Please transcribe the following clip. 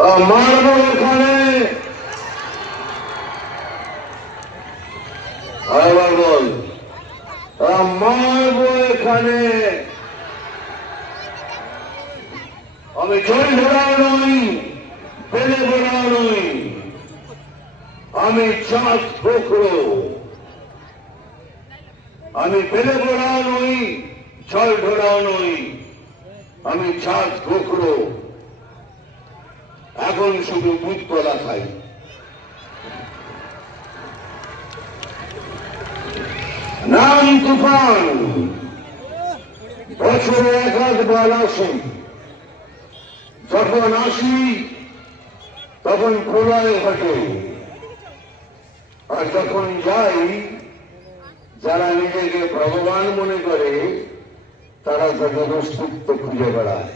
মারবো এখানে, আবার বল, মারবো এখানে। আমি জল ধরাও নই, পেলে ভরাও নই, আমি চাঁদ পোখরো। আমি পেলে ভরাও নই, জল ধরাও নই, আমি চাঁদ পোখরো। এখন শুধু দুধ কলা খাই। নাম তুফান, বছরে একবার আসে, যখন আসি তখন প্রলয় ঘটে, আর যখন যাই যারা নিজেকে ভগবান মনে করে তারা তাদের অস্তিত্ব খুঁজে বেড়ায়।